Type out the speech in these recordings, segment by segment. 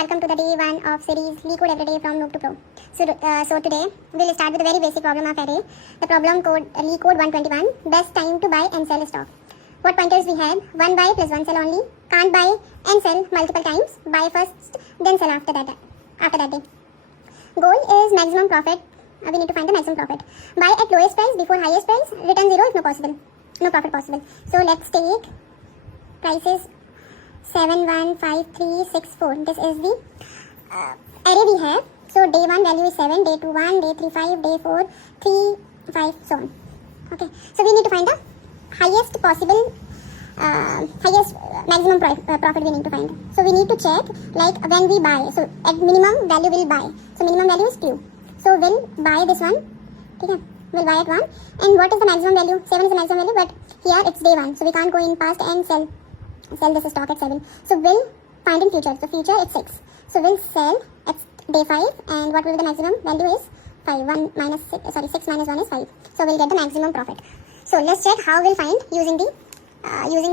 welcome to the day 1 of series LeetCode Everyday from Noob to Pro. So today we'll start with a very basic problem of array. The problem code LeetCode 121, best time to buy and sell stock. What pointers we have? 1 buy plus 1 sell only. Can't buy and sell multiple times. Buy first, then sell after that day. Goal is maximum profit. We need to find the maximum profit. Buy at lowest price before highest price. Return 0 if no profit possible. So let's take prices 7, 1, 5, 3, 6, 4. This is the array we have. So day 1 value is 7, day 2 1, day 3 5, day 4 3, 5, so on. Okay. So we need to find the highest possible, highest maximum profit we need to find. So we need to check like when we buy. So at minimum value we'll buy. So minimum value is 2. So we'll buy this one. Okay. We'll buy at 1. And what is the maximum value? 7 is the maximum value, but here it's day 1. So we can't go in past and sell this stock at 7. So we'll find in future. So future it's 6. So we'll sell at day 5, and what will be the maximum value is 5. 6 minus 1 is 5. So we'll get the maximum profit. So let's check how we'll find using the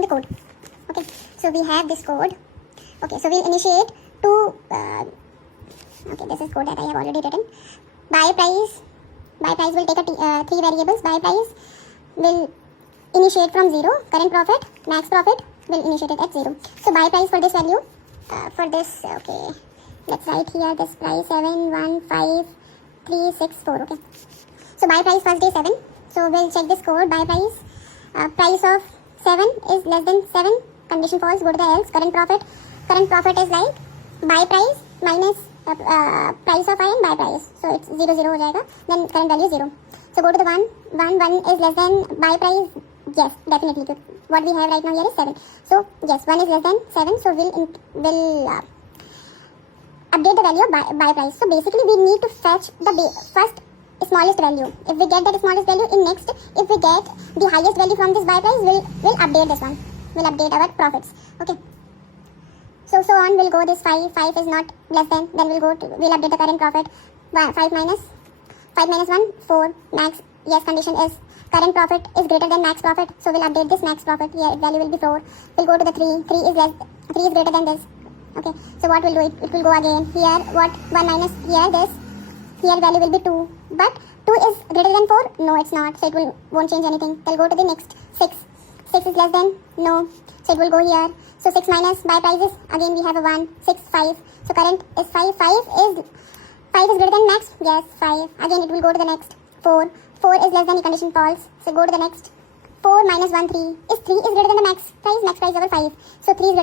code. Okay. So we have this code. Okay. So we'll initiate to okay, this is code that I have already written. Buy price will take 3 variables. Buy price will initiate from 0. Current profit, max profit will initiate it at 0. So buy price for this value, okay, let's write here this price 7, 1, 5, 3, 6, 4. Okay. So buy price first day 7. So we'll check this code. Buy price, price of 7 is less than 7. Condition false. Go to the else. Current profit is like buy price minus price of I and buy price. So it's 0 0 हो जाएगा. Then current value is 0. So go to the 1 is less than buy price. Yes, definitely. What we have right now here is 7. So yes, 1 is less than 7. So we'll update the value of buy price. So basically we need to fetch the first smallest value. If we get that smallest value, in next, if we get the highest value from this buy price, we'll update this one. We'll update our profits. Okay. So on we'll go this 5 is not less than, then we'll update the current profit. 5 minus 1, 4. Max, yes, condition is current profit is greater than max profit. So we'll update this max profit. Here value will be 4. We'll go to the 3. 3 is greater than this. Okay. So what we'll do, it will go again. Here what 1 minus here this. Here value will be 2. But 2 is greater than 4? No, it's not. So it won't change anything. We'll go to the next 6. 6 is less than? No. So it will go here. So 6 minus buy prices. Again we have a 1. 6, 5. So current is 5. 5 is greater than max? Yes, 5. Again it will go to the next. 4. 4 is less than the condition false. So go to the next. 4 minus 1, 3. Is 3 is greater than the max price? Max price over 5. So 3 is greater